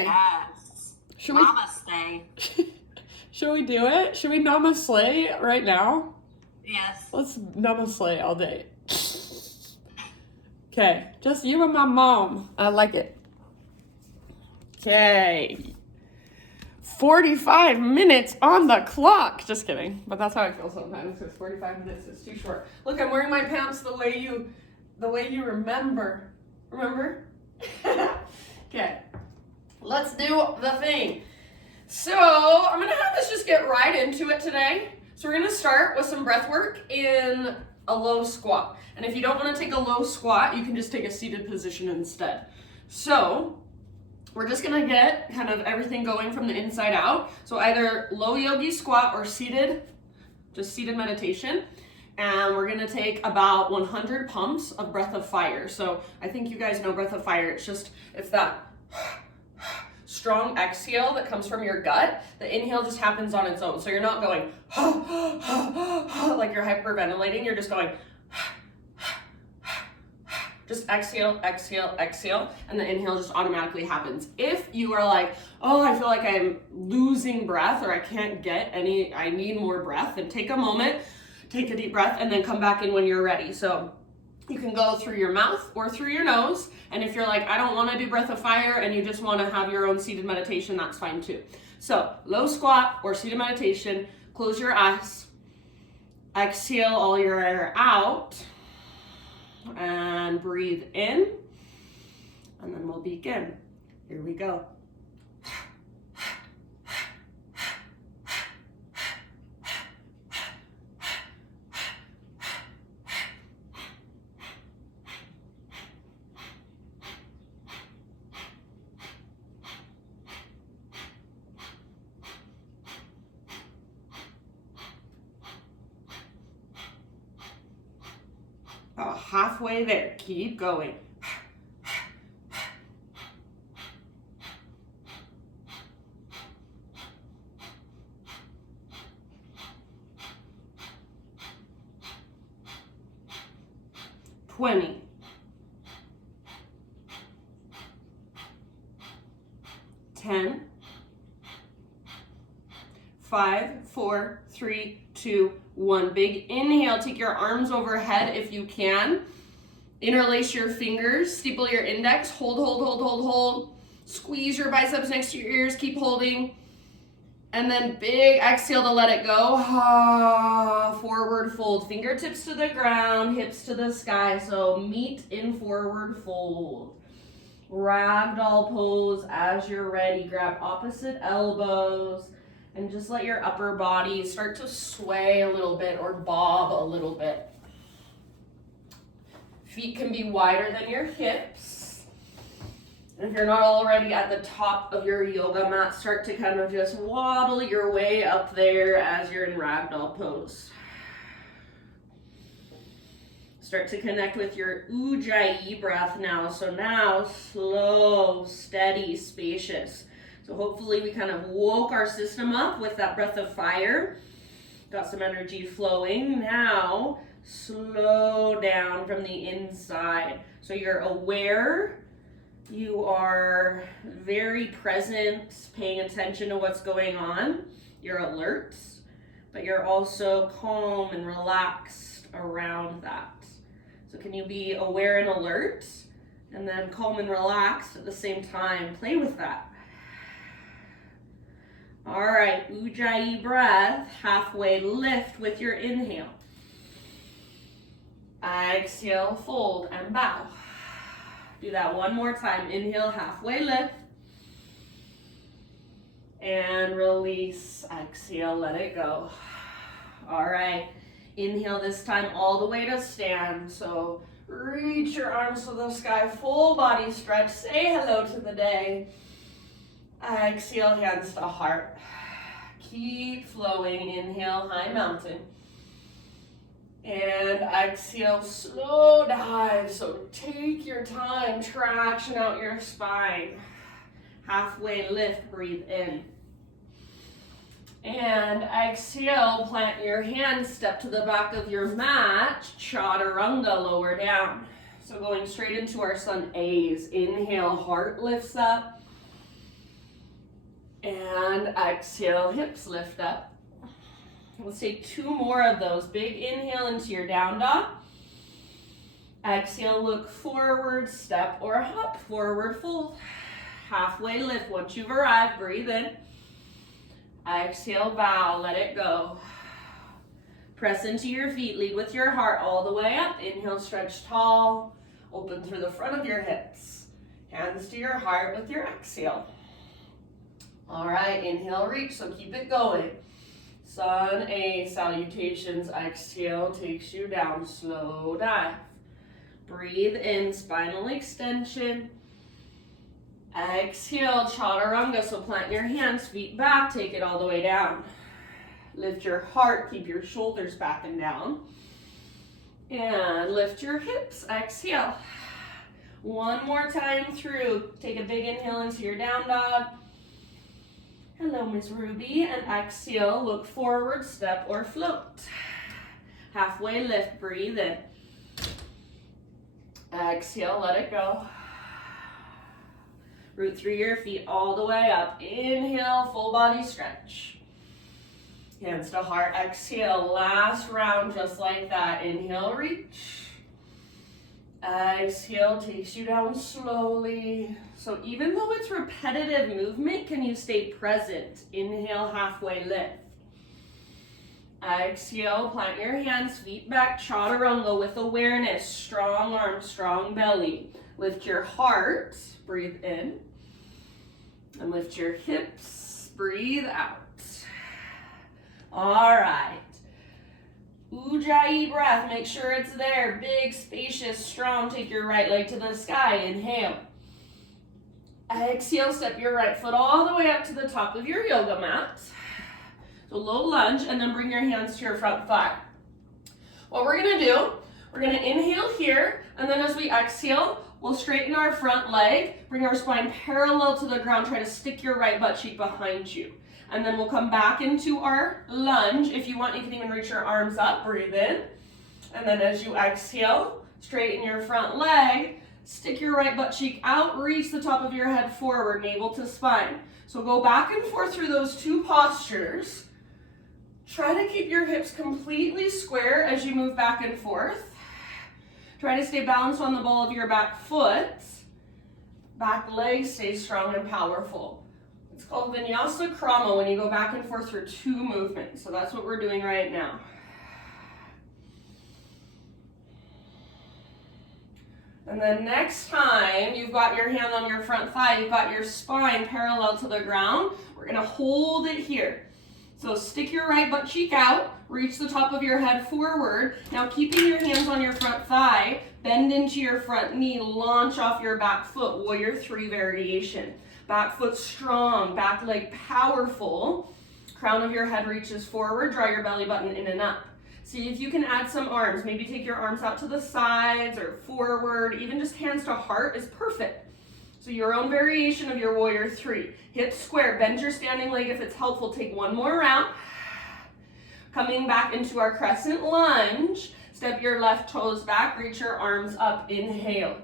Okay. Yes. Should we? Namaste. Should we do it? Should we namaste right now? Yes. Let's namaste all day. Okay, just you and my mom. I like it. Okay. 45 minutes on the clock. Just kidding. But that's how I feel sometimes, because 45 minutes is too short. Look, I'm wearing my pants the way you remember. Remember? Okay. Let's do the thing. So I'm gonna have us just get right into it today. So we're gonna start with some breath work in a low squat. And if you don't wanna take a low squat, you can just take a seated position instead. So we're just gonna get kind of everything going from the inside out. So either low yogi squat or seated, just seated meditation. And we're gonna take about 100 pumps of breath of fire. So I think you guys know breath of fire. It's that strong exhale that comes from your gut. The inhale just happens on its own. So you're not going like you're hyperventilating. You're just going just exhale, exhale, exhale, and the inhale just automatically happens. If you are like, oh, I feel like I'm losing breath or I can't get any, I need more breath, then take a moment, take a deep breath, and then come back in when you're ready. So you can go through your mouth or through your nose. And if you're like, I don't want to do breath of fire and you just want to have your own seated meditation, that's fine too. So low squat or seated meditation, close your eyes, exhale all your air out, and breathe in, and then we'll begin. Here we go. Halfway there, keep going. Twenty. 10. 5, 4, 3, 2, 1. Big inhale, take your arms overhead if you can. Interlace your fingers, steeple your index, hold, hold, hold, hold, hold. Squeeze your biceps next to your ears, keep holding. And then big exhale to let it go. Forward fold, fingertips to the ground, hips to the sky. So meet in forward fold. Ragdoll pose as you're ready. Grab opposite elbows and just let your upper body start to sway a little bit or bob a little bit. Feet can be wider than your hips. And if you're not already at the top of your yoga mat, start to kind of just waddle your way up there as you're in ragdoll pose. Start to connect with your Ujjayi breath now. So now, slow, steady, spacious. So hopefully we kind of woke our system up with that breath of fire. Got some energy flowing. Now, slow down from the inside. So you're aware, you are very present, paying attention to what's going on. You're alert, but you're also calm and relaxed around that. So can you be aware and alert, and then calm and relaxed at the same time? Play with that. All right, Ujjayi breath, halfway lift with your inhale. Exhale, fold and bow. Do that one more time. Inhale, halfway lift. And release, exhale, let it go. All right, inhale this time all the way to stand. So reach your arms to the sky, full body stretch. Say hello to the day. Exhale, hands to heart. Keep flowing. Inhale, high mountain. And exhale, slow dive. So take your time, traction out your spine. Halfway lift, breathe in. And exhale, plant your hands, step to the back of your mat, chaturanga, lower down. So going straight into our sun A's. Inhale, heart lifts up. And exhale, hips lift up. Let's take 2 more of those. Big inhale into your down dog. Exhale, look forward, step or hop, forward fold. Halfway lift. Once you've arrived, breathe in. Exhale, bow, let it go. Press into your feet, lead with your heart all the way up. Inhale, stretch tall, open through the front of your hips. Hands to your heart with your exhale. All right, inhale, reach, so keep it going. Sun A salutations, exhale takes you down, slow dive. Breathe in, spinal extension. Exhale, chaturanga, so plant your hands, feet back, take it all the way down. Lift your heart, keep your shoulders back and down. And lift your hips, exhale. One more time through, take a big inhale into your down dog. Hello, Miss Ruby, and exhale, look forward, step or float. Halfway lift, breathe in. Exhale, let it go. Root through your feet all the way up. Inhale, full body stretch. Hands to heart, exhale, last round just like that. Inhale, reach. Exhale, takes you down slowly. So even though it's repetitive movement, can you stay present? Inhale, halfway lift. Exhale, plant your hands, feet back, chaturanga with awareness. Strong arms, strong belly. Lift your heart, breathe in. And lift your hips, breathe out. All right. Ujjayi breath, make sure it's there. Big, spacious, strong. Take your right leg to the sky. Inhale. Exhale, step your right foot all the way up to the top of your yoga mat. So low lunge, and then bring your hands to your front thigh. What we're gonna do, we're gonna inhale here, and then as we exhale, we'll straighten our front leg, bring our spine parallel to the ground, try to stick your right butt cheek behind you. And then we'll come back into our lunge. If you want, you can even reach your arms up, breathe in. And then as you exhale, straighten your front leg, stick your right butt cheek out, reach the top of your head forward, navel to spine. So go back and forth through those 2 postures. Try to keep your hips completely square as you move back and forth. Try to stay balanced on the ball of your back foot. Back leg stays strong and powerful. It's called Vinyasa Krama when you go back and forth through 2 movements. So that's what we're doing right now. And then next time you've got your hand on your front thigh, you've got your spine parallel to the ground, we're gonna hold it here. So stick your right butt cheek out, reach the top of your head forward. Now keeping your hands on your front thigh, bend into your front knee, launch off your back foot, warrior 3 variation. Back foot strong, back leg powerful. Crown of your head reaches forward, draw your belly button in and up. See if you can add some arms. Maybe take your arms out to the sides or forward. Even just hands to heart is perfect. So your own variation of your warrior 3. Hips square, bend your standing leg if it's helpful. Take 1 more round. Coming back into our crescent lunge. Step your left toes back, reach your arms up, inhale.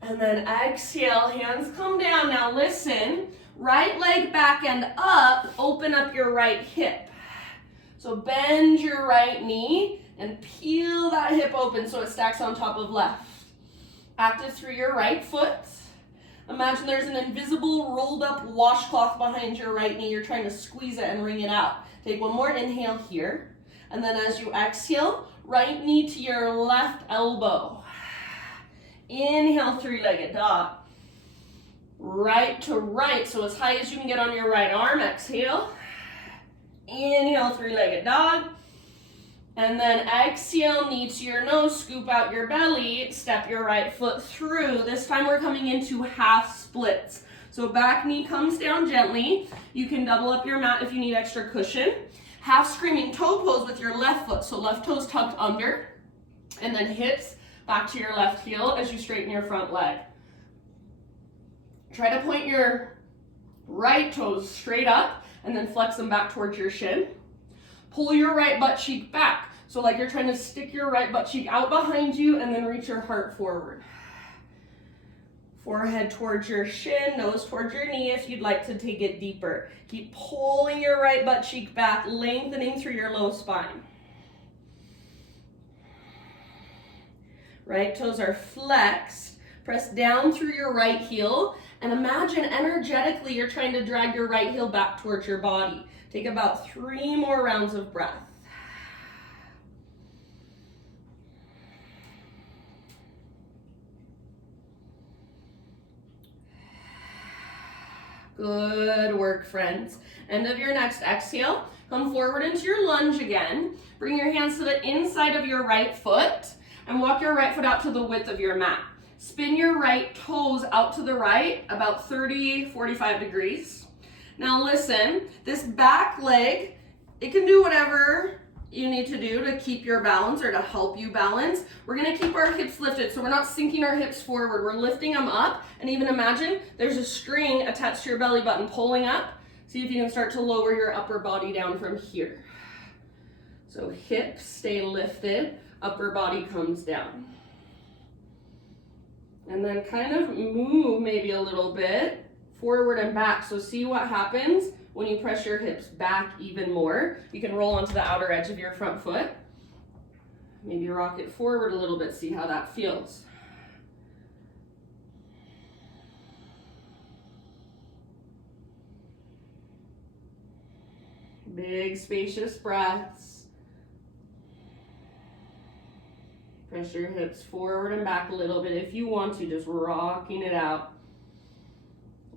And then exhale, hands come down. Now listen, right leg back and up, open up your right hip. So bend your right knee and peel that hip open so it stacks on top of left. Active through your right foot. Imagine there's an invisible rolled up washcloth behind your right knee. You're trying to squeeze it and wring it out. Take 1 more inhale here. And then as you exhale, right knee to your left elbow. Inhale, 3-legged dog. Right to right, so as high as you can get on your right arm. Exhale. Inhale, 3-legged dog. And then exhale, knee to your nose, scoop out your belly, step your right foot through. This time we're coming into half splits. So back knee comes down gently. You can double up your mat if you need extra cushion. Half screaming toe pose with your left foot. So left toes tucked under. And then hips back to your left heel as you straighten your front leg. Try to point your right toes straight up and then flex them back towards your shin. Pull your right butt cheek back. So like you're trying to stick your right butt cheek out behind you and then reach your heart forward. Forehead towards your shin, nose towards your knee if you'd like to take it deeper. Keep pulling your right butt cheek back, lengthening through your low spine. Right toes are flexed. Press down through your right heel and imagine energetically you're trying to drag your right heel back towards your body. Take about 3 more rounds of breath. Good work, friends. End of your next exhale. Come forward into your lunge again. Bring your hands to the inside of your right foot and walk your right foot out to the width of your mat. Spin your right toes out to the right about 30, 45 degrees. Now listen, this back leg, it can do whatever you need to do to keep your balance or to help you balance. We're gonna keep our hips lifted, so we're not sinking our hips forward. We're lifting them up, and even imagine there's a string attached to your belly button pulling up. See if you can start to lower your upper body down from here. So hips stay lifted, upper body comes down. And then kind of move maybe a little bit forward and back. So see what happens when you press your hips back even more. You can roll onto the outer edge of your front foot. Maybe rock it forward a little bit, see how that feels. Big spacious breaths. Press your hips forward and back a little bit if you want to, just rocking it out.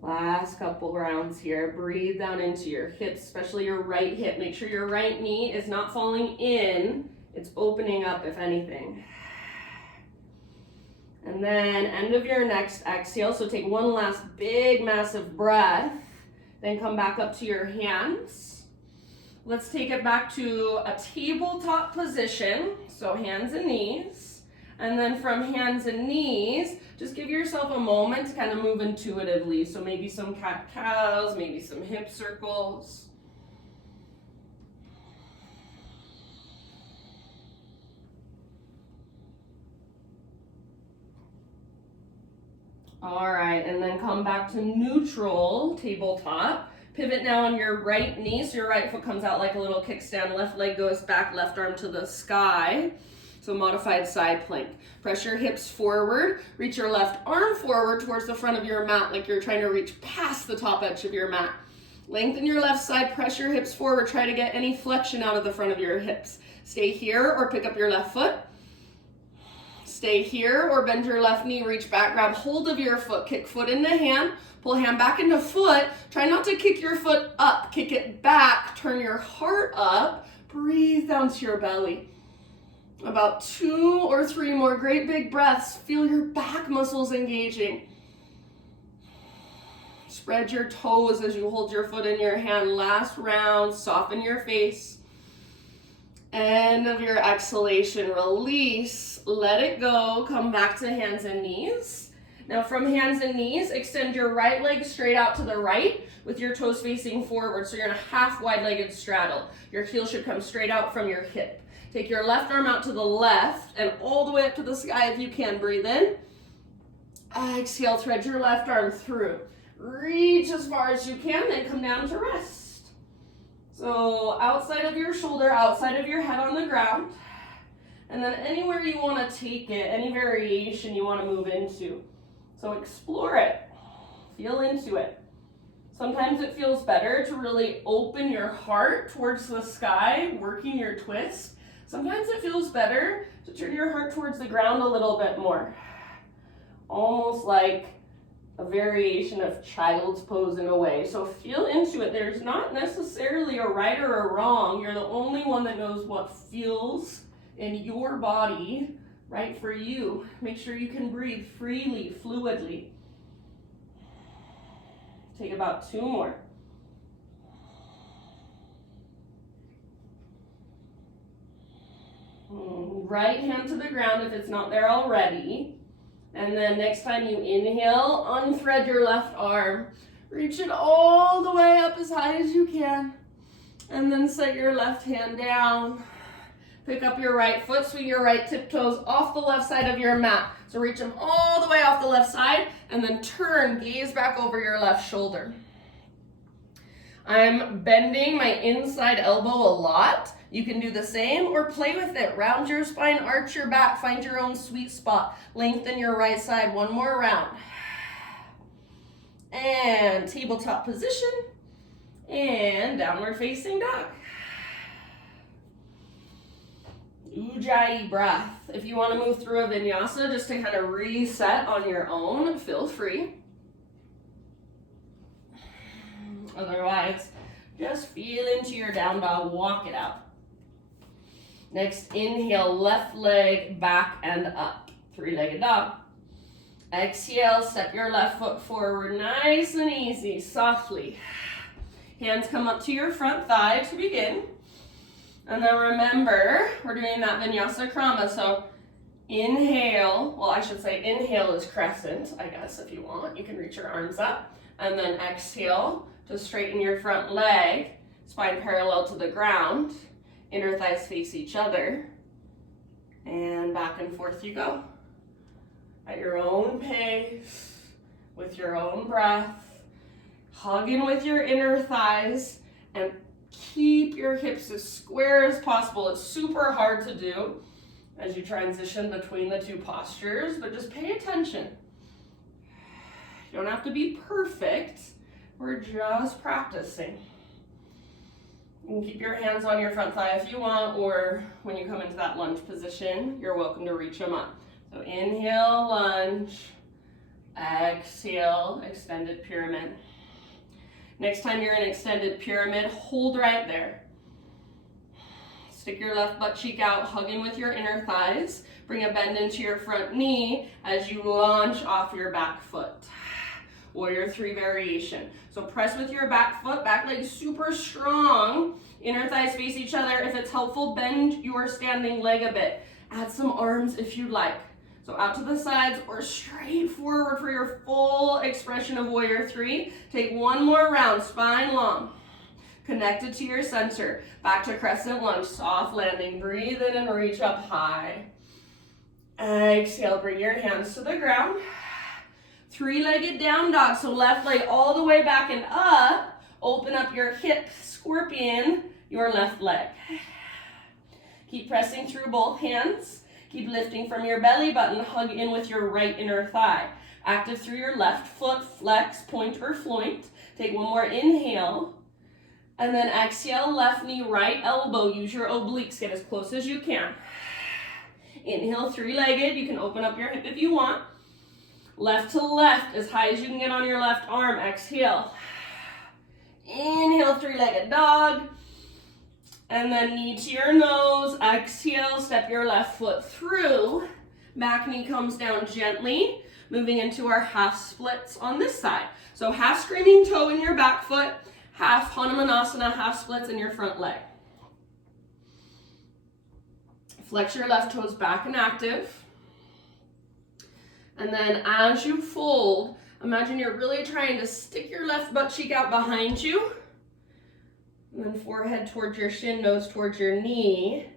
Last couple rounds here. Breathe down into your hips, especially your right hip. Make sure your right knee is not falling in. It's opening up, if anything. And then end of your next exhale. So take one last big, massive breath. Then come back up to your hands. Let's take it back to a tabletop position. So hands and knees. And then from hands and knees, just give yourself a moment to kind of move intuitively. So maybe some cat-cows, maybe some hip circles. All right, and then come back to neutral tabletop. Pivot now on your right knee, so your right foot comes out like a little kickstand. Left leg goes back, left arm to the sky. So modified side plank. Press your hips forward, reach your left arm forward towards the front of your mat like you're trying to reach past the top edge of your mat. Lengthen your left side, press your hips forward, try to get any flexion out of the front of your hips. Stay here or pick up your left foot. Stay here or bend your left knee, reach back, grab hold of your foot, kick foot into hand, pull hand back into foot. Try not to kick your foot up, kick it back, turn your heart up, breathe down to your belly. About 2 or 3 more great big breaths. Feel your back muscles engaging. Spread your toes as you hold your foot in your hand. Last round, soften your face. End of your exhalation, release, let it go. Come back to hands and knees. Now from hands and knees, extend your right leg straight out to the right with your toes facing forward. So you're in a half wide-legged straddle. Your heel should come straight out from your hip. Take your left arm out to the left and all the way up to the sky if you can. Breathe in. Exhale, thread your left arm through. Reach as far as you can, then come down to rest. So outside of your shoulder, outside of your head on the ground. And then anywhere you want to take it, any variation you want to move into. So explore it. Feel into it. Sometimes it feels better to really open your heart towards the sky, working your twist. Sometimes it feels better to turn your heart towards the ground a little bit more. Almost like a variation of child's pose in a way. So feel into it. There's not necessarily a right or a wrong. You're the only one that knows what feels in your body right for you. Make sure you can breathe freely, fluidly. Take about 2 more. Right hand to the ground if it's not there already. And then next time you inhale, unthread your left arm. Reach it all the way up as high as you can. And then set your left hand down. Pick up your right foot, swing your right tiptoes off the left side of your mat. So reach them all the way off the left side. and then turn, gaze back over your left shoulder. I'm bending my inside elbow a lot. You can do the same or play with it. Round your spine, arch your back, find your own sweet spot. Lengthen your right side, one more round. And tabletop position, and downward facing dog. Ujjayi breath. If you want to move through a vinyasa just to kind of reset on your own, feel free. Otherwise, just feel into your down dog, walk it out. Next, inhale, left leg back and up, three-legged dog. Exhale, step your left foot forward, nice and easy, softly. Hands come up to your front thigh to begin. And then remember, we're doing that vinyasa krama, so inhale, well I should say inhale is crescent, I guess if you want, you can reach your arms up. And then exhale to straighten your front leg, spine parallel to the ground, inner thighs face each other, and back and forth you go. At your own pace, with your own breath, hug in with your inner thighs, and keep your hips as square as possible. It's super hard to do as you transition between the two postures, but just pay attention. You don't have to be perfect. We're just practicing. You can keep your hands on your front thigh if you want, or when you come into that lunge position, you're welcome to reach them up. So inhale, lunge, exhale, extended pyramid. Next time you're in extended pyramid, hold right there. Stick your left butt cheek out, hug in with your inner thighs. Bring a bend into your front knee as you launch off your back foot. Warrior 3 variation. So press with your back foot, back leg super strong. Inner thighs face each other. If it's helpful, bend your standing leg a bit. Add some arms if you'd like. So out to the sides or straight forward for your full expression of Warrior 3. Take one more round, spine long. Connected to your center. Back to Crescent Lunge, soft landing. Breathe in and reach up high. Exhale, bring your hands to the ground. Three-legged down dog, so left leg all the way back and up. Open up your hip, scorpion your left leg. Keep pressing through both hands. Keep lifting from your belly button, hug in with your right inner thigh. Active through your left foot, flex, point or floint. Take one more inhale. And then exhale, left knee, right elbow. Use your obliques, get as close as you can. Inhale, three-legged. You can open up your hip if you want. Left to left, as high as you can get on your left arm. Exhale. Inhale, three-legged dog. And then knee to your nose. Exhale, step your left foot through. Back knee comes down gently. Moving into our half splits on this side. So half screaming toe in your back foot, half Hanumanasana, half splits in your front leg. Flex your left toes back and active. And then as you fold, imagine you're really trying to stick your left butt cheek out behind you. And then forehead towards your shin, nose towards your knee,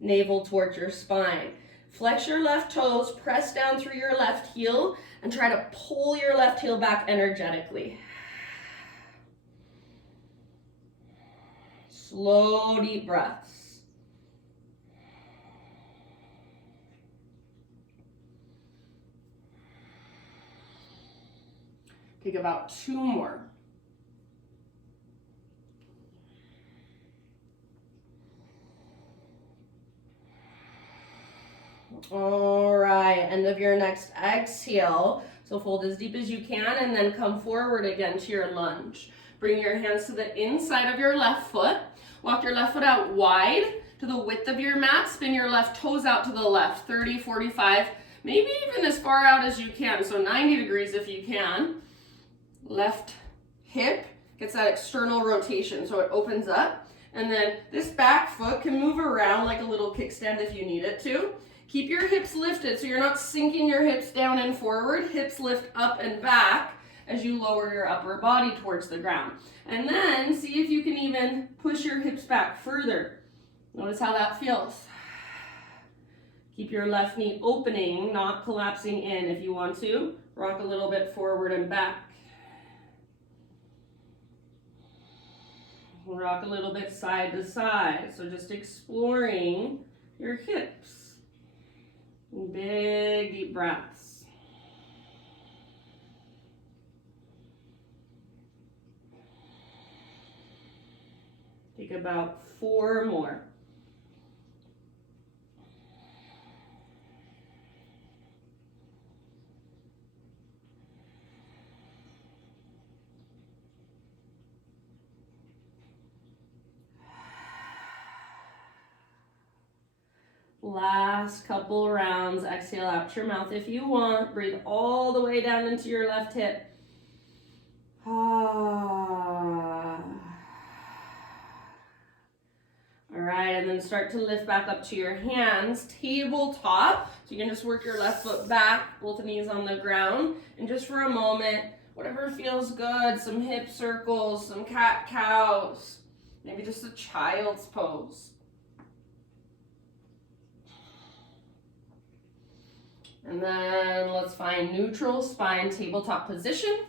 navel towards your spine. Flex your left toes, press down through your left heel, and try to pull your left heel back energetically. Slow, deep breaths. Take about 2 more. All right, end of your next exhale. So fold as deep as you can and then come forward again to your lunge. Bring your hands to the inside of your left foot. Walk your left foot out wide to the width of your mat. Spin your left toes out to the left, 30, 45, maybe even as far out as you can. So 90 degrees if you can. Left hip gets that external rotation, so it opens up. And then this back foot can move around like a little kickstand if you need it to. Keep your hips lifted so you're not sinking your hips down and forward. Hips lift up and back as you lower your upper body towards the ground. And then see if you can even push your hips back further. Notice how that feels. Keep your left knee opening, not collapsing in. If you want to, Rock a little bit forward and back. Rock a little bit side to side. So just exploring your hips. Big deep breaths. Take about 4 more. Last couple rounds. Exhale out your mouth if you want. Breathe all the way down into your left hip. All right, and then start to lift back up to your hands, tabletop. So you can just work your left foot back, both knees on the ground, and just for a moment, whatever feels good, some hip circles, some cat-cows, maybe just a child's pose. And then let's find neutral spine tabletop position.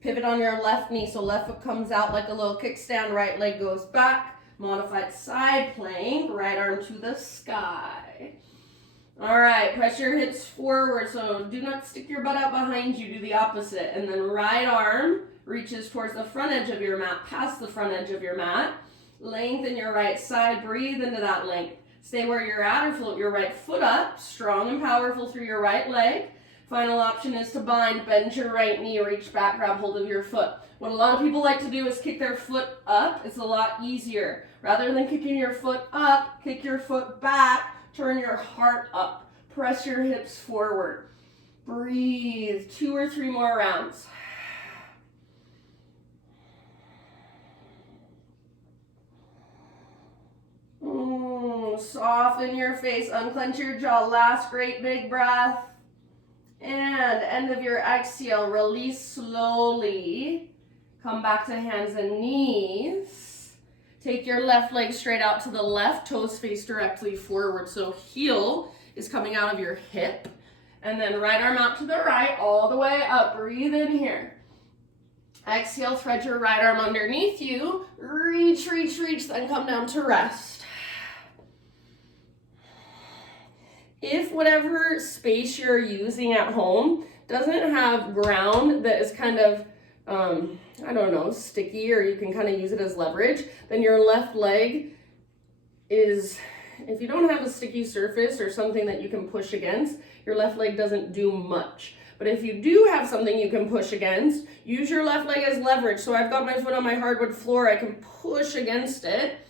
Pivot on your left knee, so left foot comes out like a little kickstand, right leg goes back. Modified side plank, right arm to the sky. All right, press your hips forward, so do not stick your butt out behind you, do the opposite. And then right arm reaches towards the front edge of your mat, past the front edge of your mat. Lengthen your right side, breathe into that length. Stay where you're at or float your right foot up, strong and powerful through your right leg. Final option is to bind, bend your right knee, reach back, grab hold of your foot. What a lot of people like to do is kick their foot up. It's a lot easier. Rather than kicking your foot up, kick your foot back, turn your heart up. Press your hips forward. Breathe, 2 or 3 more rounds. Soften your face, unclench your jaw. Last great big breath. And end of your exhale, release slowly. Come back to hands and knees. Take your left leg straight out to the left, toes face directly forward. So heel is coming out of your hip. And then right arm out to the right, all the way up. Breathe in here. Exhale, thread your right arm underneath you. Reach, reach, reach, then come down to rest. If whatever space you're using at home doesn't have ground that is kind of, I don't know, sticky, or you can kind of use it as leverage, then your left leg is, if you don't have a sticky surface or something that you can push against, your left leg doesn't do much. But if you do have something you can push against, use your left leg as leverage. So I've got my foot on my hardwood floor, I can push against it.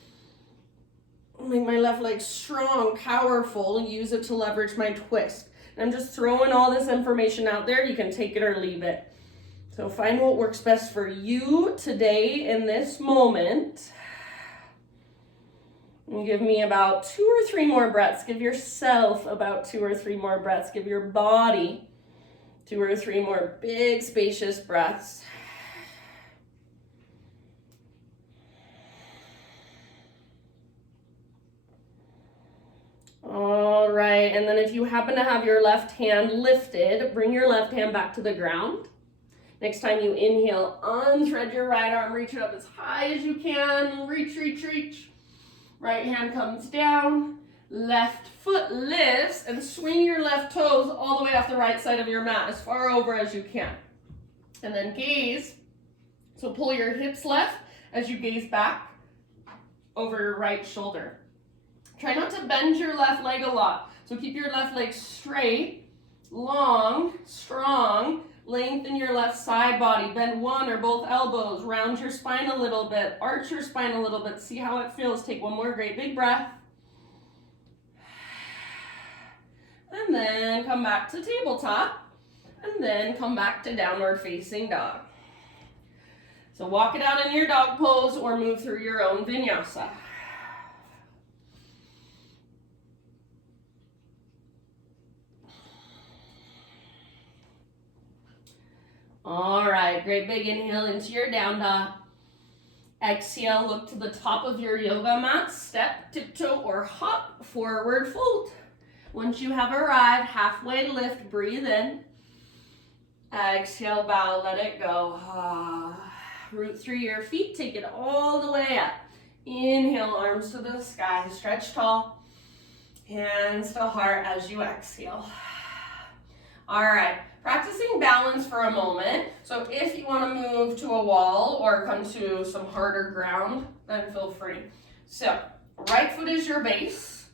Make my left leg strong, powerful, use it to leverage my twist. And I'm just throwing all this information out there. You can take it or leave it. So find what works best for you today in this moment. And give me about 2 or 3 more breaths. Give yourself about 2 or 3 more breaths. Give your body 2 or 3 more big, spacious breaths. All right, and then if you happen to have your left hand lifted, bring your left hand back to the ground. Next time you inhale, unthread your right arm, reach it up as high as you can, reach, reach, reach. Right hand comes down, left foot lifts, and swing your left toes all the way off the right side of your mat, as far over as you can. And then gaze, so pull your hips left as you gaze back over your right shoulder. Try not to bend your left leg a lot. So keep your left leg straight, long, strong. Lengthen your left side body. Bend one or both elbows. Round your spine a little bit. Arch your spine a little bit. See how it feels. Take one more great big breath. And then come back to tabletop. And then come back to downward facing dog. So walk it out in your dog pose or move through your own vinyasa. All right, great big inhale into your down dog. Exhale, look to the top of your yoga mat, step, tiptoe, or hop, forward fold. Once you have arrived, halfway lift, breathe in. Exhale, bow, let it go. Root through your feet, take it all the way up. Inhale, arms to the sky, stretch tall. Hands to heart as you exhale. All right, practicing balance for a moment. So if you want to move to a wall or come to some harder ground, then feel free. So right foot is your base.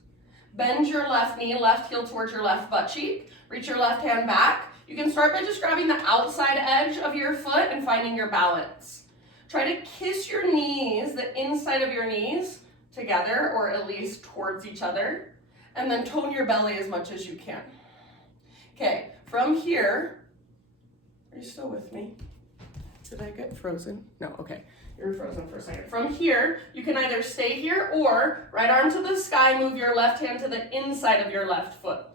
Bend your left knee, left heel towards your left butt cheek. Reach your left hand back. You can start by just grabbing the outside edge of your foot and finding your balance. Try to kiss your knees, the inside of your knees, together, or at least towards each other. And then tone your belly as much as you can. Okay, from here, are you still with me? Did I get frozen? No, okay. You're frozen for a second. From here, you can either stay here or right arm to the sky, move your left hand to the inside of your left foot.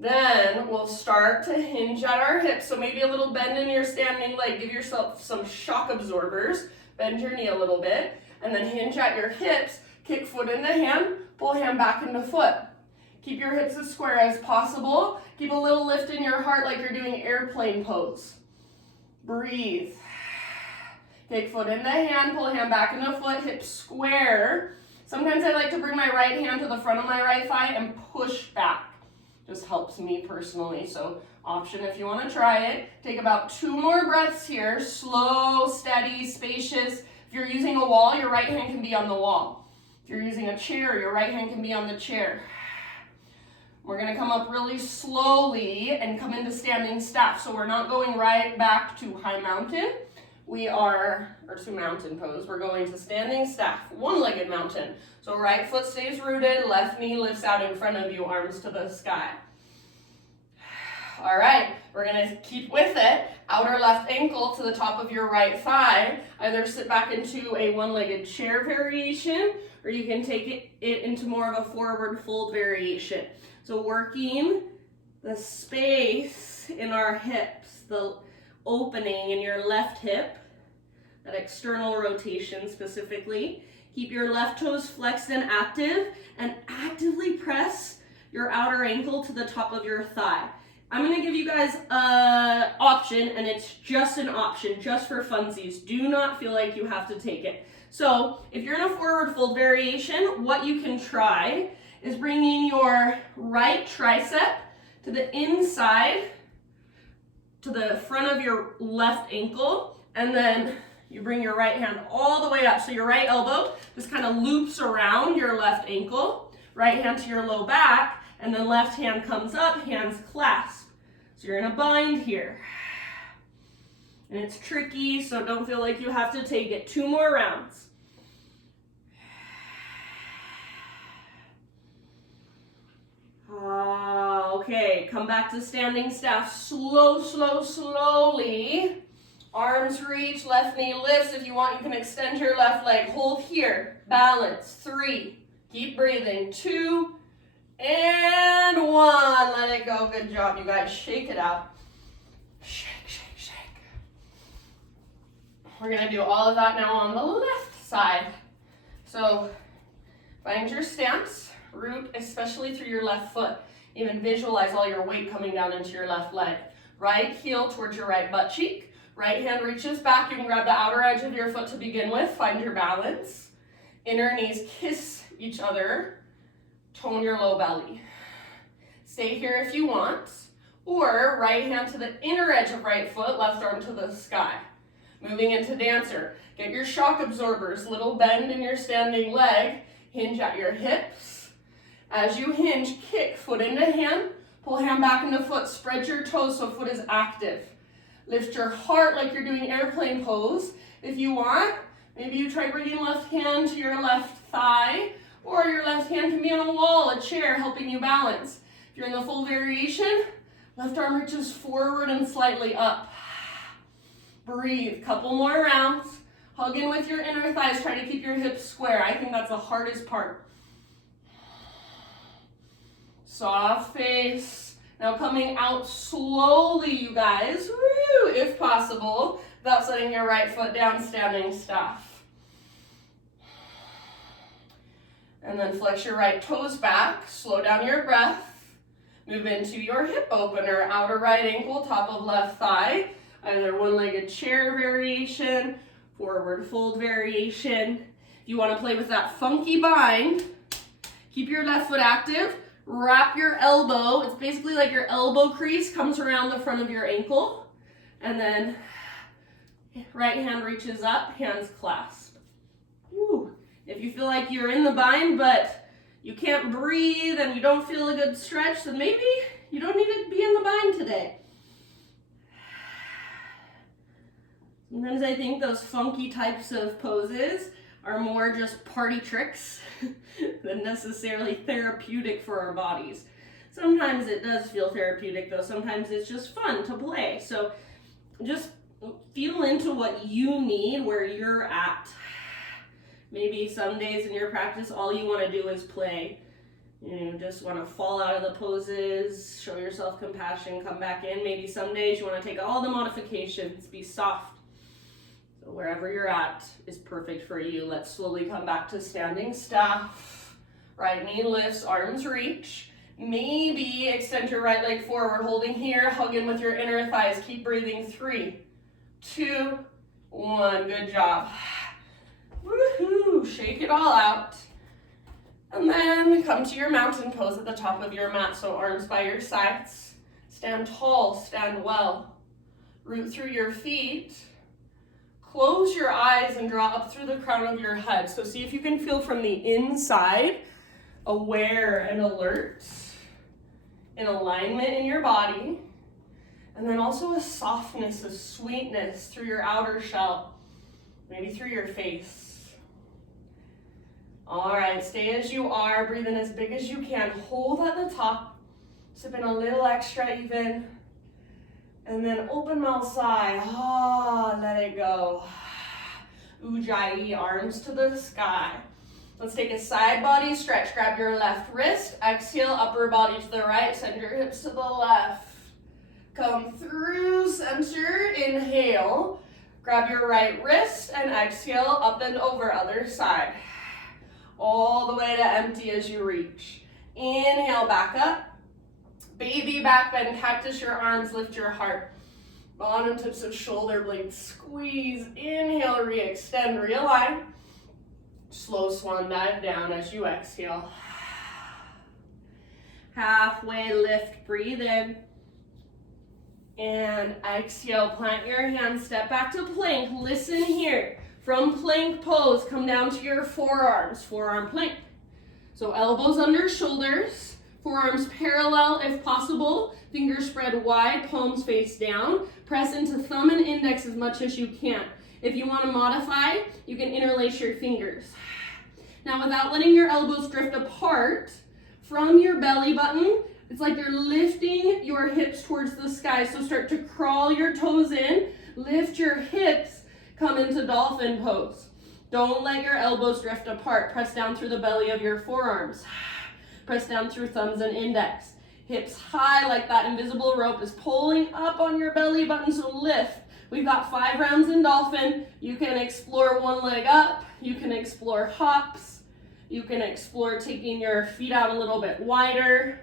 Then we'll start to hinge at our hips. So maybe a little bend in your standing leg. Give yourself some shock absorbers. Bend your knee a little bit. And then hinge at your hips. Kick foot into hand. Pull hand back into foot. Keep your hips as square as possible. Keep a little lift in your heart like you're doing airplane pose. Breathe. Take foot into hand. Pull hand back into foot. Hips square. Sometimes I like to bring my right hand to the front of my right thigh and push back. Just helps me personally, so option if you want to try it. Take about 2 more breaths here, slow, steady, spacious. If you're using a wall, your right hand can be on the wall. If you're using a chair, your right hand can be on the chair. We're going to come up really slowly and come into standing staff, so we're not going right back to high mountain. Or to mountain pose. We're going to standing staff, one-legged mountain. So right foot stays rooted, left knee lifts out in front of you, arms to the sky. All right, we're gonna keep with it. Outer left ankle to the top of your right thigh. Either sit back into a one-legged chair variation, or you can take it into more of a forward fold variation. So working the space in our hips, the opening in your left hip, that external rotation specifically. Keep your left toes flexed and actively press your outer ankle to the top of your thigh. I'm going to give you guys an option, and it's just an option, just for funsies. Do not feel like you have to take it. So if you're in a forward fold variation, what you can try is bringing your right tricep to the inside, to the front of your left ankle, and then you bring your right hand all the way up. So your right elbow just kind of loops around your left ankle, right hand to your low back, and then left hand comes up, hands clasp. So you're in a bind here. And it's tricky, so don't feel like you have to take it. 2 more rounds. Okay, come back to standing staff. Slowly. Arms reach, left knee lifts. If you want, you can extend your left leg. Hold here. Balance. 3. Keep breathing. 2 and 1. Let it go. Good job, you guys. Shake it out. Shake. We're going to do all of that now on the left side. So find your stance. Root especially through your left foot. Even visualize all your weight coming down into your left leg. Right heel towards your right butt cheek. Right hand reaches back. You can grab the outer edge of your foot to begin with. Find your balance. Inner knees kiss each other. Tone your low belly. Stay here if you want. Or right hand to the inner edge of right foot, left arm to the sky. Moving into dancer. Get your shock absorbers. Little bend in your standing leg. Hinge at your hips. As you hinge, kick foot into hand. Pull hand back into foot. Spread your toes so foot is active. Lift your heart like you're doing airplane pose. If you want, maybe you try bringing left hand to your left thigh, or your left hand can be on a wall, a chair, helping you balance. If you're in the full variation, left arm reaches forward and slightly up. Breathe. Couple more rounds. Hug in with your inner thighs. Try to keep your hips square. I think that's the hardest part. Soft face. Now coming out slowly, you guys, woo, if possible, without setting your right foot down, standing staff. And then flex your right toes back, slow down your breath. Move into your hip opener, outer right ankle, top of left thigh, either one-legged chair variation, forward fold variation. If you want to play with that funky bind, keep your left foot active, wrap your elbow. It's basically like your elbow crease comes around the front of your ankle, and then right hand reaches up, hands clasp. Woo. If you feel like you're in the bind, but you can't breathe and you don't feel a good stretch, then maybe you don't need to be in the bind today. Sometimes I think those funky types of poses are more just party tricks than necessarily therapeutic for our bodies. Sometimes it does feel therapeutic though. Sometimes it's just fun to play. So just feel into what you need, where you're at. Maybe some days in your practice, all you want to do is play. You just want to fall out of the poses, show yourself compassion, come back in. Maybe some days you want to take all the modifications, be soft. So wherever you're at is perfect for you. Let's slowly come back to standing staff. Right knee lifts, arms reach. Maybe extend your right leg forward, holding here, hug in with your inner thighs. Keep breathing. 3, 2, 1. Good job. Woohoo! Shake it all out. And then come to your mountain pose at the top of your mat. So arms by your sides. Stand tall, stand well. Root through your feet. Close your eyes and draw up through the crown of your head. So see if you can feel from the inside, aware and alert, in alignment in your body. And then also a softness, a sweetness through your outer shell, maybe through your face. All right, stay as you are, breathe in as big as you can. Hold at the top, sip in a little extra even. And then open mouth sigh, let it go. Ujjayi, arms to the sky. Let's take a side body stretch. Grab your left wrist, exhale, upper body to the right, send your hips to the left. Come through center, inhale. Grab your right wrist and exhale, up and over, other side. All the way to empty as you reach. Inhale, back up. Baby back bend, cactus your arms, lift your heart. Bottom tips of shoulder blades, squeeze. Inhale, re-extend, realign. Slow swan dive down as you exhale. Halfway lift, breathe in. And exhale, plant your hands, step back to plank. Listen here. From plank pose, come down to your forearms, forearm plank. So elbows under shoulders, forearms parallel if possible, fingers spread wide, palms face down. Press into thumb and index as much as you can. If you want to modify, you can interlace your fingers. Now without letting your elbows drift apart from your belly button, it's like you're lifting your hips towards the sky. So start to crawl your toes in, lift your hips, come into dolphin pose. Don't let your elbows drift apart. Press down through the belly of your forearms. Press down through thumbs and index. Hips high like that invisible rope is pulling up on your belly button, so lift. We've got 5 rounds in dolphin. You can explore one leg up. You can explore hops. You can explore taking your feet out a little bit wider.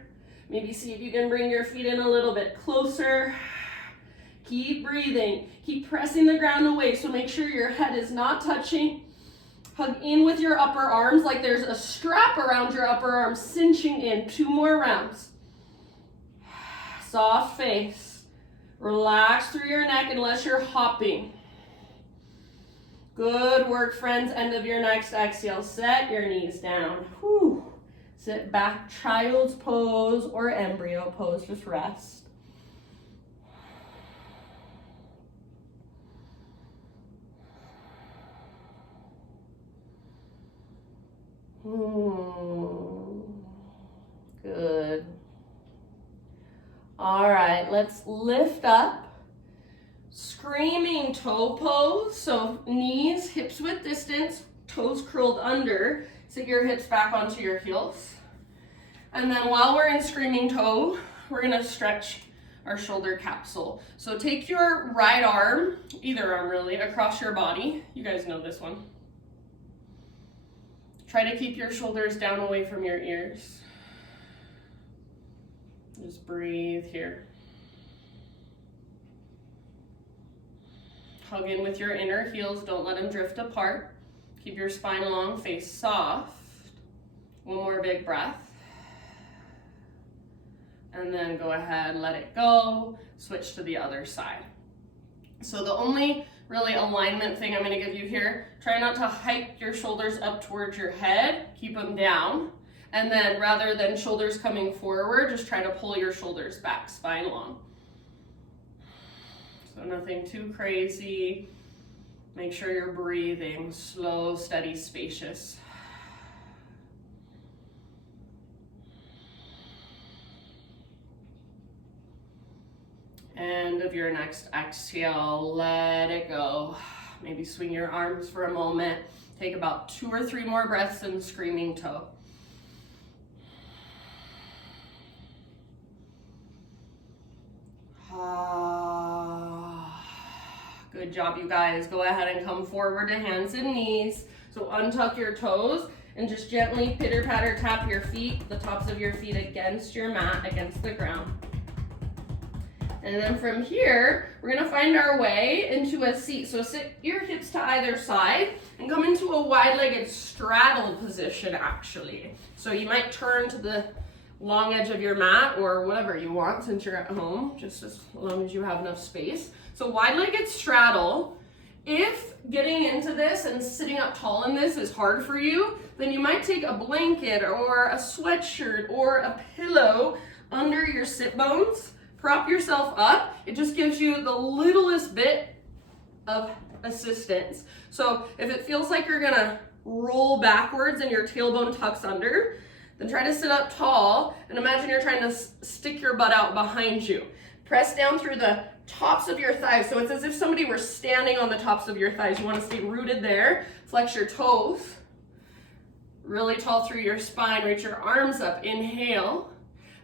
Maybe see if you can bring your feet in a little bit closer. Keep breathing. Keep pressing the ground away, so make sure your head is not touching. Hug in with your upper arms like there's a strap around your upper arms, cinching in. 2 more rounds. Soft face. Relax through your neck unless you're hopping. Good work, friends. End of your next exhale. Set your knees down. Whew. Sit back, child's pose or embryo pose. Just rest. Good. All right, let's lift up. Screaming toe pose. So knees, hips width distance, toes curled under. Sit your hips back onto your heels. And then while we're in screaming toe, we're gonna stretch our shoulder capsule. So take your right arm, either arm really, across your body. You guys know this one. Try to keep your shoulders down away from your ears. Just breathe here. Hug in with your inner heels. Don't let them drift apart. Keep your spine long, face soft. One more big breath. And then go ahead, let it go. Switch to the other side. So the only really alignment thing I'm going to give you here, try not to hike your shoulders up towards your head. Keep them down. And then rather than shoulders coming forward, just try to pull your shoulders back, spine long. So nothing too crazy. Make sure you're breathing slow, steady, spacious. End of your next exhale, let it go. Maybe swing your arms for a moment. Take about 2 or 3 more breaths in screaming toe. Good job, you guys. Go ahead and come forward to hands and knees. So untuck your toes and just gently pitter-patter tap your feet, the tops of your feet against your mat, against the ground. And then from here, we're gonna find our way into a seat. So sit your hips to either side and come into a wide-legged straddle position, actually. So you might turn to the long edge of your mat or whatever you want since you're at home, just as long as you have enough space. So wide-legged straddle. If getting into this and sitting up tall in this is hard for you, then you might take a blanket or a sweatshirt or a pillow under your sit bones. Prop yourself up. It just gives you the littlest bit of assistance. So if it feels like you're gonna roll backwards and your tailbone tucks under, then try to sit up tall and imagine you're trying to stick your butt out behind you. Press down through the tops of your thighs. So it's as if somebody were standing on the tops of your thighs. You want to stay rooted there. Flex your toes. Really tall through your spine. Reach your arms up. Inhale.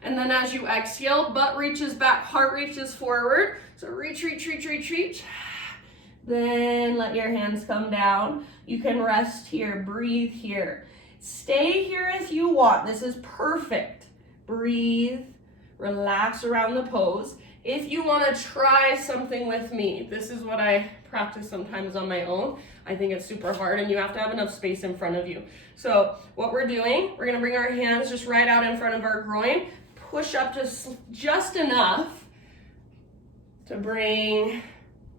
And then as you exhale, butt reaches back, heart reaches forward. So reach, reach, reach, reach, reach. Then let your hands come down. You can rest here, breathe here. Stay here if you want. This is perfect. Breathe, relax around the pose. If you want to try something with me, this is what I practice sometimes on my own. I think it's super hard and you have to have enough space in front of you. So what we're doing, we're going to bring our hands just right out in front of our groin. Push up just enough to bring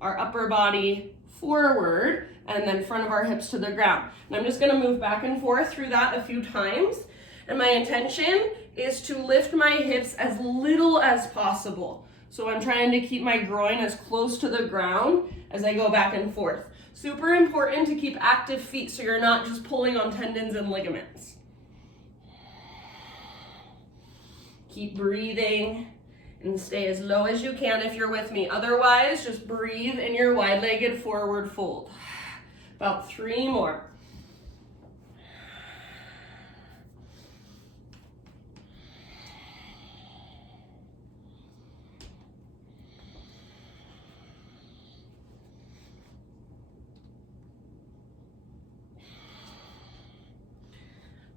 our upper body forward and then front of our hips to the ground. And I'm just going to move back and forth through that a few times. And my intention is to lift my hips as little as possible. So I'm trying to keep my groin as close to the ground as I go back and forth. Super important to keep active feet so you're not just pulling on tendons and ligaments. Keep breathing and stay as low as you can if you're with me. Otherwise, just breathe in your wide-legged forward fold. About 3 more.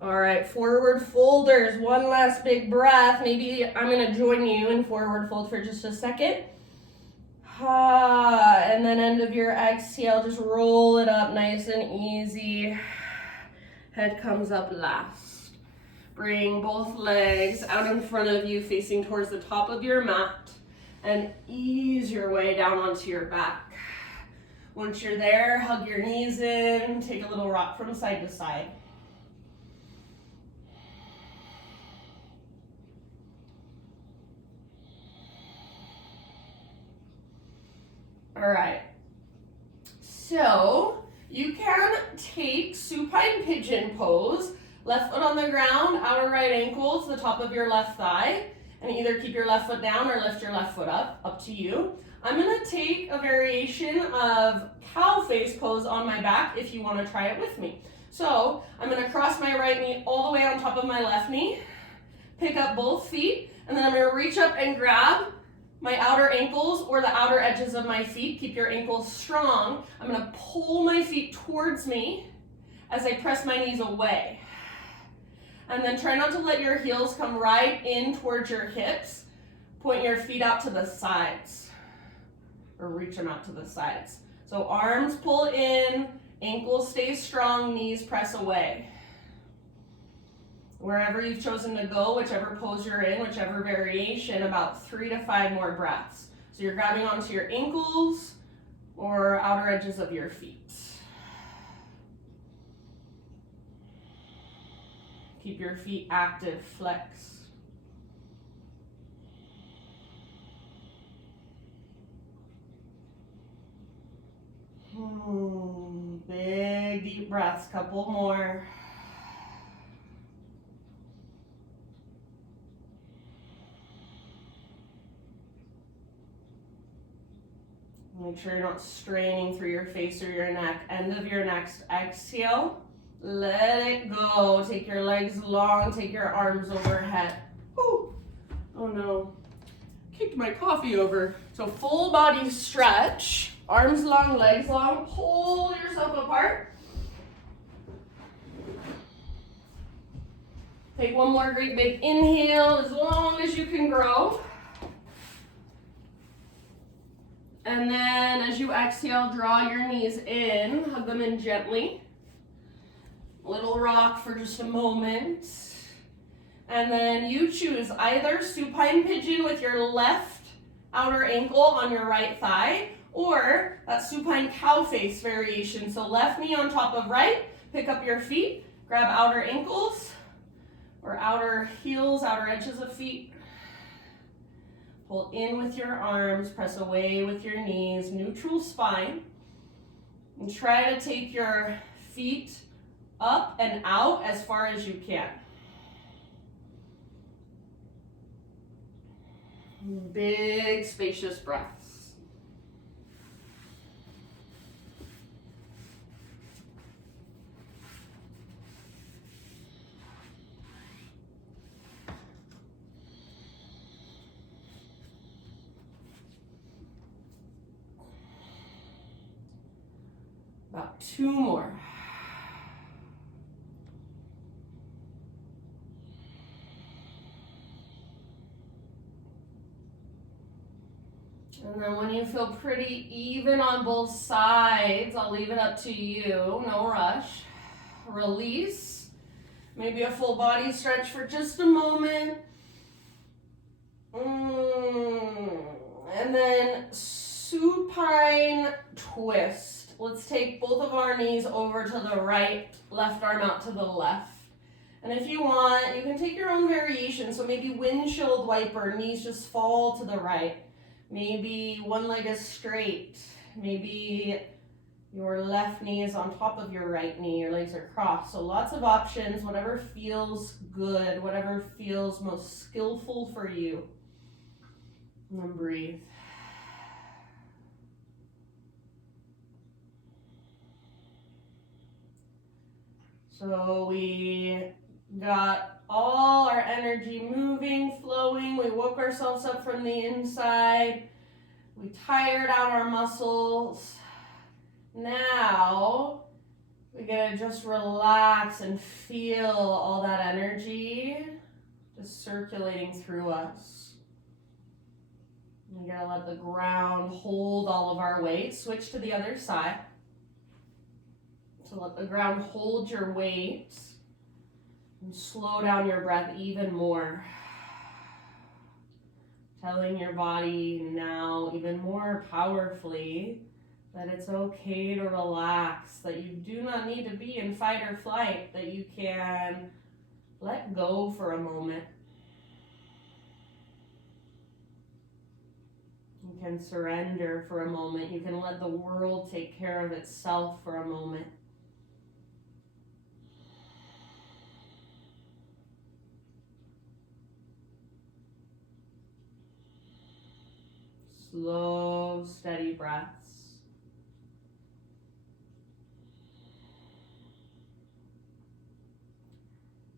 All right, forward folders, one last big breath. Maybe I'm gonna join you in forward fold for just a second. And then end of your exhale, just roll it up nice and easy. Head comes up last. Bring both legs out in front of you, facing towards the top of your mat, and ease your way down onto your back. Once you're there, hug your knees in, take a little rock from side to side. All right, so you can take supine pigeon pose, left foot on the ground, outer right ankle to the top of your left thigh, and either keep your left foot down or lift your left foot up to you. I'm gonna take a variation of cow face pose on my back if you wanna try it with me. So I'm gonna cross my right knee all the way on top of my left knee, pick up both feet, and then I'm gonna reach up and grab my outer ankles or the outer edges of my feet. Keep your ankles strong. I'm gonna pull my feet towards me as I press my knees away. And then try not to let your heels come right in towards your hips. point your feet out to the sides, or reach them out to the sides. So arms pull in, ankles stay strong, knees press away. Wherever you've chosen to go, whichever pose you're in, whichever variation, about 3 to 5 more breaths. So you're grabbing onto your ankles or outer edges of your feet. Keep your feet active, flex. Big deep breaths, couple more. Make sure you're not straining through your face or your neck. End of your next exhale. Let it go. Take your legs long. Take your arms overhead. Whew. Oh no. Kicked my coffee over. So full body stretch. Arms long, legs long. Pull yourself apart. Take one more great big inhale as long as you can grow. And then as you exhale, draw your knees in, hug them in gently. Little rock for just a moment. And then you choose either supine pigeon with your left outer ankle on your right thigh, or that supine cow face variation. So left knee on top of right, pick up your feet, grab outer ankles, or outer heels, outer edges of feet. Pull in with your arms, press away with your knees, neutral spine. And try to take your feet up and out as far as you can. Big, spacious breaths. About 2 more. And then when you feel pretty even on both sides, I'll leave it up to you, no rush. Release. Maybe a full body stretch for just a moment. And then supine twist. Let's take both of our knees over to the right, left arm out to the left. And if you want, you can take your own variation. So maybe windshield wiper, knees just fall to the right. Maybe one leg is straight. Maybe your left knee is on top of your right knee. Your legs are crossed. So lots of options, whatever feels good, whatever feels most skillful for you. And then breathe. So we got all our energy moving, flowing. We woke ourselves up from the inside. We tired out our muscles. Now we gotta just relax and feel all that energy just circulating through us. We gotta let the ground hold all of our weight. Switch to the other side. So let the ground hold your weight and slow down your breath even more. Telling your body now even more powerfully that it's okay to relax, that you do not need to be in fight or flight, that you can let go for a moment. You can surrender for a moment. You can let the world take care of itself for a moment. Slow, steady breaths.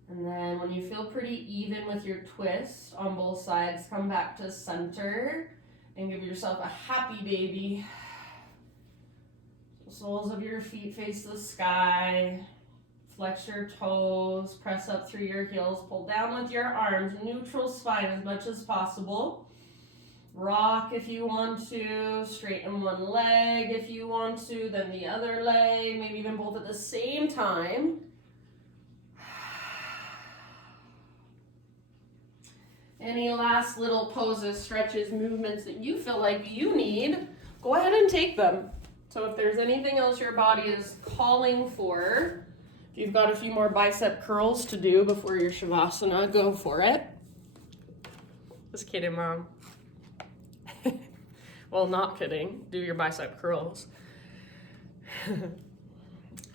And then when you feel pretty even with your twist on both sides, come back to center and give yourself a happy baby. The soles of your feet face the sky. Flex your toes, press up through your heels, pull down with your arms, neutral spine as much as possible. Rock if you want to, straighten one leg if you want to, then the other leg, maybe even both at the same time. Any last little poses, stretches, movements that you feel like you need, go ahead and take them. So if there's anything else your body is calling for, if you've got a few more bicep curls to do before your Shavasana, go for it. Just kidding, Mom. Well, not kidding. Do your bicep curls.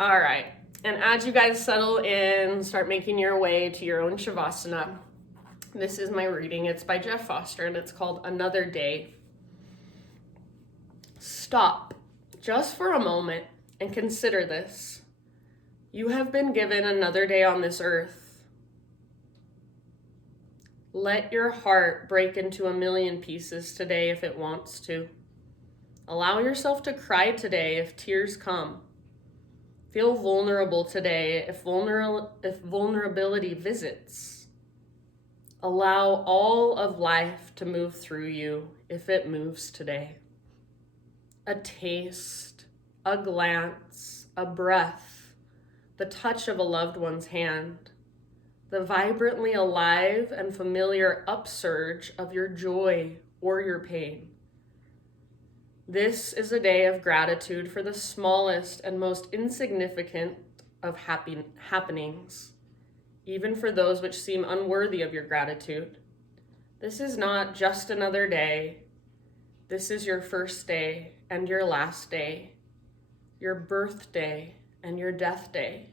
All right. And as you guys settle in, start making your way to your own Shavasana. This is my reading. It's by Jeff Foster, and it's called Another Day. Stop just for a moment and consider this. You have been given another day on this earth. Let your heart break into a million pieces today if it wants to. Allow yourself to cry today if tears come. Feel vulnerable today if vulnerability visits. Allow all of life to move through you if it moves today. A taste, a glance, a breath, the touch of a loved one's hand, the vibrantly alive and familiar upsurge of your joy or your pain. This is a day of gratitude for the smallest and most insignificant of happenings, even for those which seem unworthy of your gratitude. This is not just another day. This is your first day and your last day, your birthday and your death day,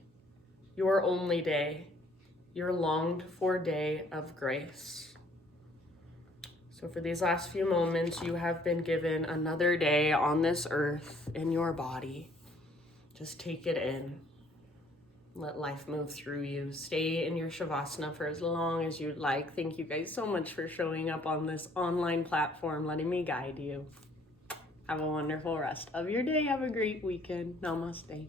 your only day, your longed for day of grace. So for these last few moments, you have been given another day on this earth in your body. Just take it in. Let life move through you. Stay in your Shavasana for as long as you'd like. Thank you guys so much for showing up on this online platform, letting me guide you. Have a wonderful rest of your day. Have a great weekend. Namaste.